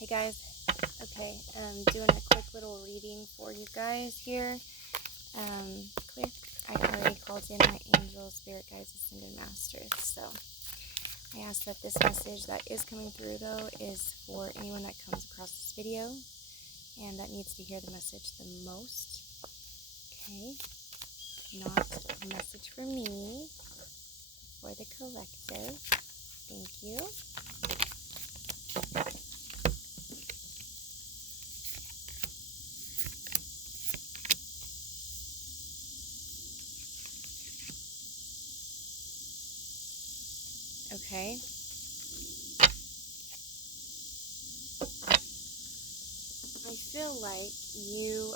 Hey guys, okay, doing a quick little reading for you guys here. Clear. I already called in my angels, spirit guides, ascended masters. So I ask that this message that is coming through though is for anyone that comes across this video and that needs to hear the message the most. Okay, not a message for me, for the collective. Thank you. Okay. I feel like you,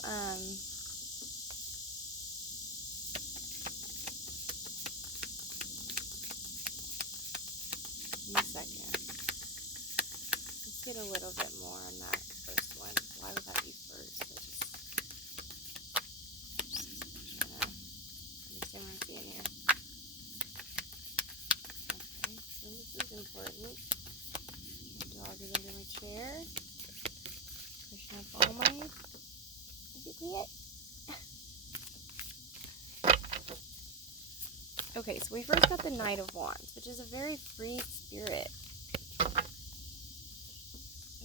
one second. Let's get a little bit more on that first one. Why would that be first? I just trying to understand what I'm seeing here. Okay, so this is important. My dog is under my chair. Pushing up all my... Did you see it? Okay, so we first got the Knight of Wands, which is a very free spirit.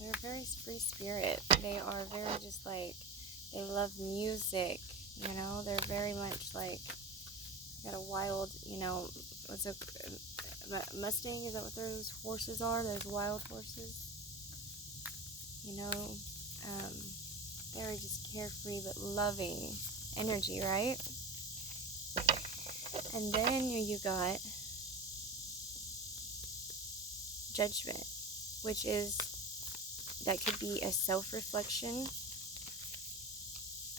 They're a very free spirit. They are very just like, they love music, you know? They're very much like, got a wild, you know, what's a Mustang? Is that what those horses are? Those wild horses? You know, very just carefree but loving energy, right? And then you got Judgment, which is, that could be a self-reflection.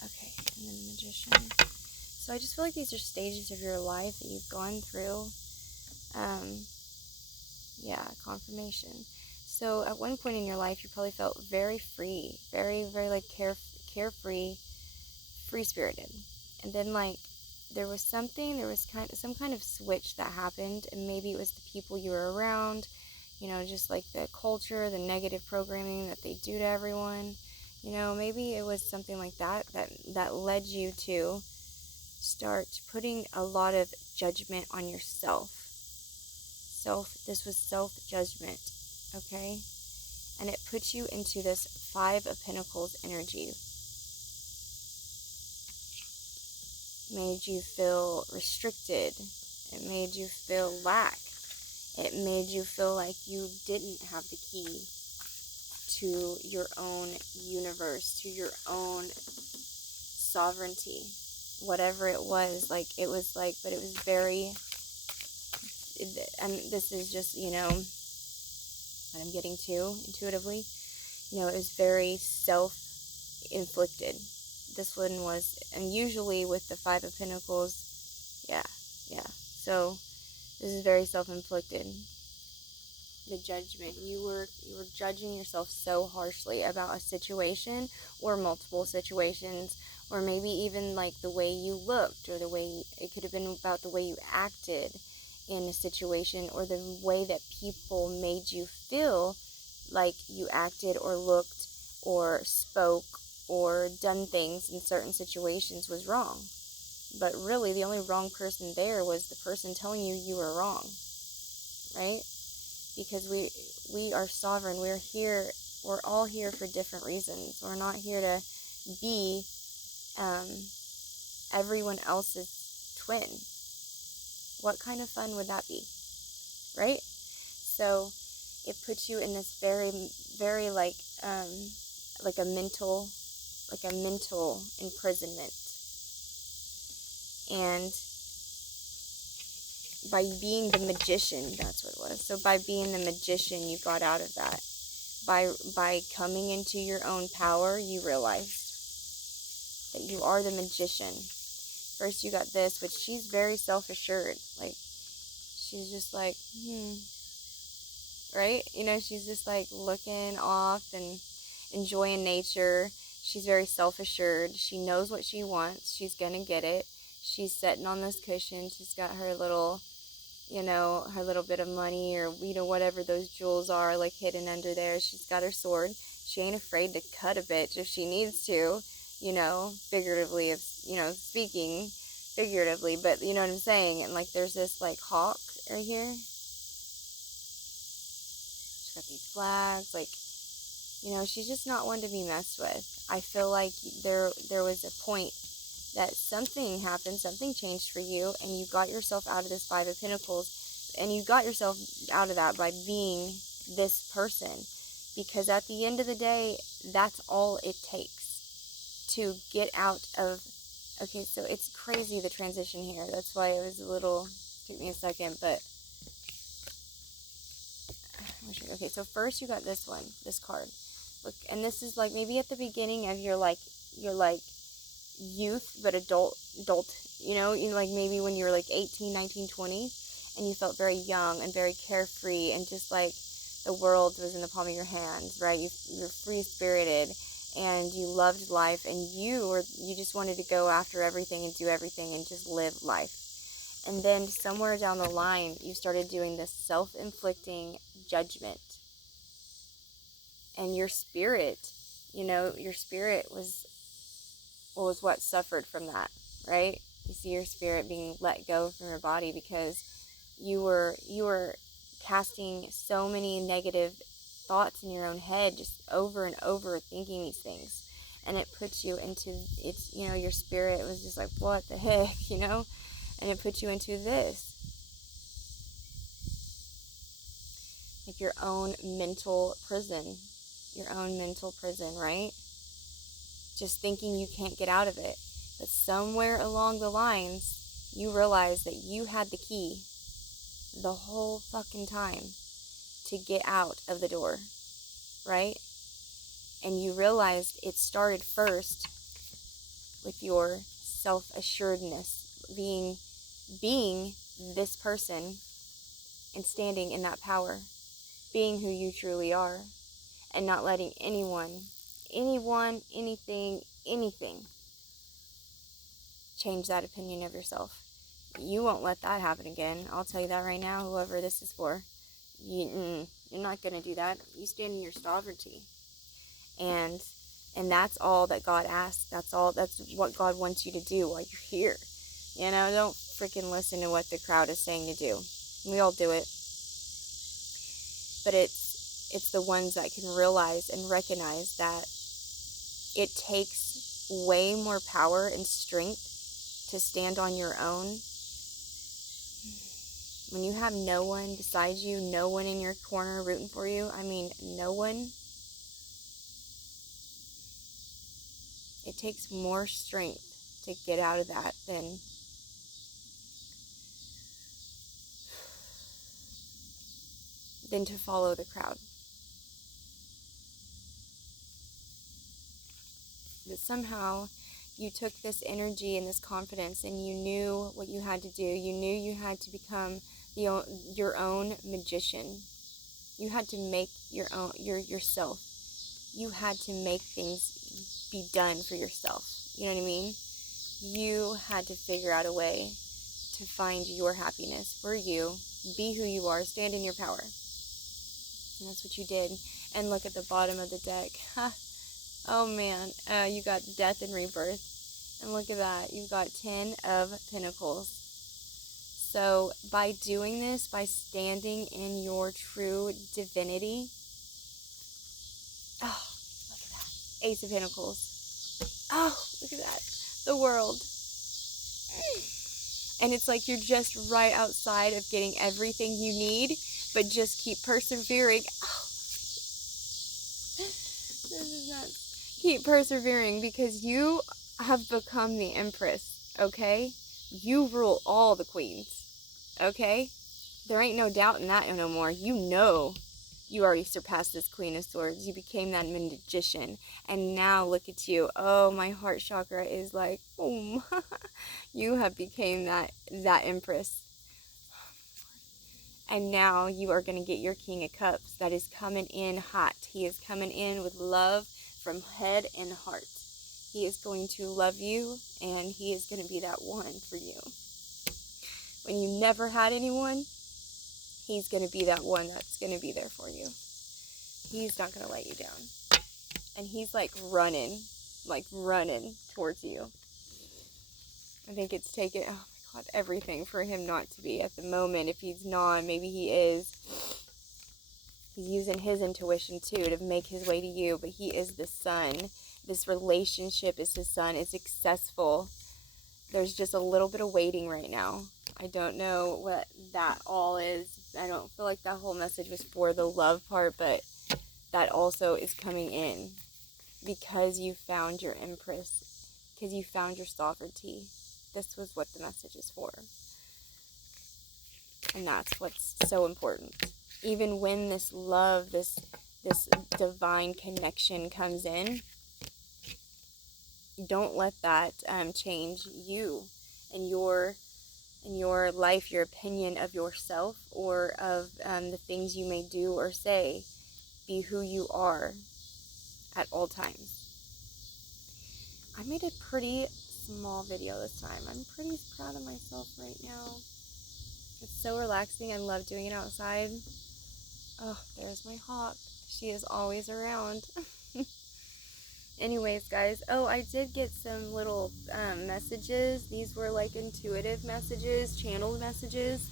Okay, and then Magician. So I just feel like these are stages of your life that you've gone through. Yeah, confirmation. So at one point in your life, you probably felt very free, very, very like carefree, free-spirited. And then like there was some kind of switch that happened, and maybe it was the people you were around, you know, just like the culture, the negative programming that they do to everyone. You know, maybe it was something like that led you to start putting a lot of judgment on yourself. This was self-judgment, okay? And it puts you into this Five of Pentacles energy. Made you feel restricted. It made you feel lack. It made you feel like you didn't have the key to your own universe, to your own sovereignty. Whatever it was, like, it was like, but it was very, and this is just, you know, what I'm getting to intuitively, you know, it was very self-inflicted. This one was, and usually with the Five of Pentacles, yeah, so this is very self-inflicted. The judgment, you were judging yourself so harshly about a situation or multiple situations, or maybe even like the way you looked, or the way, it could have been about the way you acted in a situation, or the way that people made you feel like you acted or looked or spoke or done things in certain situations was wrong. But really, the only wrong person there was the person telling you you were wrong, right? Because we are sovereign. We're here. We're all here for different reasons. We're not here to be everyone else's twin. What kind of fun would that be, right? So it puts you in this very, very like a mental imprisonment. And by being the magician, that's what it was. So by being the magician, you got out of that. By coming into your own power, you realized that you are the magician. First you got this, which she's very self-assured. Like, she's just like, right? You know, she's just like looking off and enjoying nature. She's very self-assured. She knows what she wants. She's gonna get it. She's sitting on this cushion. She's got her little, you know, her little bit of money, or, you know, whatever those jewels are, like hidden under there. She's got her sword. She ain't afraid to cut a bitch if she needs to, you know, figuratively, if, you know, speaking figuratively, but you know what I'm saying? And like, there's this like hawk right here. She's got these flags, like, you know, she's just not one to be messed with. I feel like there was a point that something happened, something changed for you, and you got yourself out of this Five of Pentacles, and you got yourself out of that by being this person, because at the end of the day, that's all it takes to get out of, okay, so it's crazy, the transition here, that's why it was a little, took me a second, but, okay, so first you got this one, this card, look, and this is like, maybe at the beginning of your youth, but adult, you know, like maybe when you were like 18, 19, 20, and you felt very young and very carefree, and just like the world was in the palm of your hands, right? You're free-spirited, and you loved life, and you just wanted to go after everything and do everything and just live life. And then somewhere down the line, you started doing this self-inflicting judgment, and your spirit, you know, your spirit was what suffered from that, right? You see your spirit being let go from your body because you were casting so many negative thoughts in your own head, just over and over thinking these things, and it puts you into, it's, you know, your spirit was just like, what the heck, you know, and it puts you into this, like your own mental prison, right? Just thinking you can't get out of it. But somewhere along the lines, you realized that you had the key the whole fucking time to get out of the door, right? And you realized it started first with your self-assuredness, being this person and standing in that power, being who you truly are, and not letting anyone, anything change that opinion of yourself. You won't let that happen again. I'll tell you that right now, whoever this is for. You're not going to do that. You stand in your sovereignty. And that's all that God asks. That's what God wants you to do while you're here. You know, don't freaking listen to what the crowd is saying to do. We all do it. But it's the ones that can realize and recognize that it takes way more power and strength to stand on your own. When you have no one beside you, no one in your corner rooting for you, I mean, no one, it takes more strength to get out of that than to follow the crowd. But somehow you took this energy and this confidence, and you knew what you had to do. You knew you had to become your own magician. You had to make yourself. You had to make things be done for yourself. You know what I mean? You had to figure out a way to find your happiness for you. Be who you are. Stand in your power. And that's what you did. And look at the bottom of the deck. Oh man, you got death and rebirth. And look at that, you've got 10 of Pentacles. So by doing this, by standing in your true divinity, oh, look at that, Ace of Pentacles. Oh, look at that, the World. And it's like you're just right outside of getting everything you need, but just keep persevering. Oh, this is nuts. Keep persevering, because you have become the Empress, okay? You rule all the queens, okay? There ain't no doubt in that no more. You know you already surpassed this Queen of Swords. You became that magician. And now look at you. Oh, my heart chakra is like, boom. You have became that Empress. And now you are going to get your King of Cups that is coming in hot. He is coming in with love from head and heart. He is going to love you, and he is going to be that one for you. When you never had anyone, he's going to be that one that's going to be there for you. He's not going to let you down. and he's like running towards you. I think it's taken, oh my God, everything for him not to be at the moment. If he's not, maybe he is. He's using his intuition too to make his way to you, but he is the sun. This relationship is his sun. It's successful. There's just a little bit of waiting right now. I don't know what that all is. I don't feel like that whole message was for the love part, but that also is coming in because you found your empress, because you found your sovereignty. This was what the message is for. And that's what's so important. Even when this love, this divine connection comes in, don't let that change you and your life, your opinion of yourself, or of the things you may do or say. Be who you are at all times. I made a pretty small video this time. I'm pretty proud of myself right now. It's so relaxing. I love doing it outside. Oh, there's my hawk. She is always around. Anyways, guys. Oh, I did get some little messages. These were like intuitive messages, channeled messages.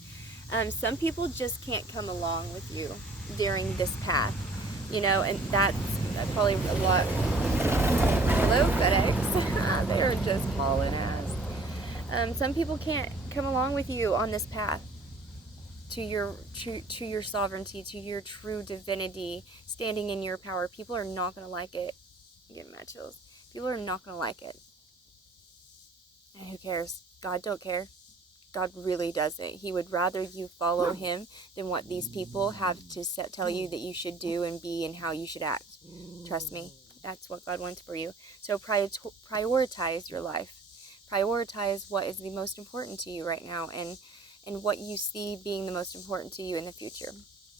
Some people just can't come along with you during this path, you know, and that's probably a lot. Hello, FedEx. They are just hauling ass. Some people can't come along with you on this path to your sovereignty, to your true divinity, standing in your power. People are not going to like it. I'm getting mad chills. People are not going to like it. And who cares? God don't care. God really doesn't. He would rather you follow him than what these people have to tell you that you should do and be and how you should act. Trust me. That's what God wants for you. So prioritize your life. Prioritize what is the most important to you right now, and what you see being the most important to you in the future.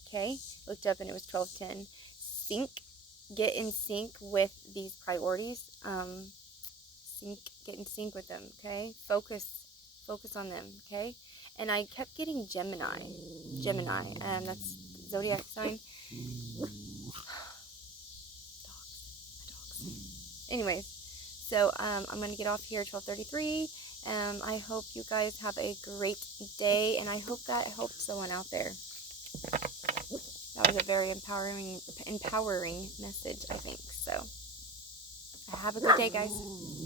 Okay? Looked up and it was 12:10. Get in sync with these priorities. Get in sync with them. Okay? Focus on them. Okay? And I kept getting Gemini. That's zodiac sign. Dogs. Anyways, so I'm gonna get off here 12:33. I hope you guys have a great day, and I hope that helped someone out there. That was a very empowering message, I think. So have a good day, guys.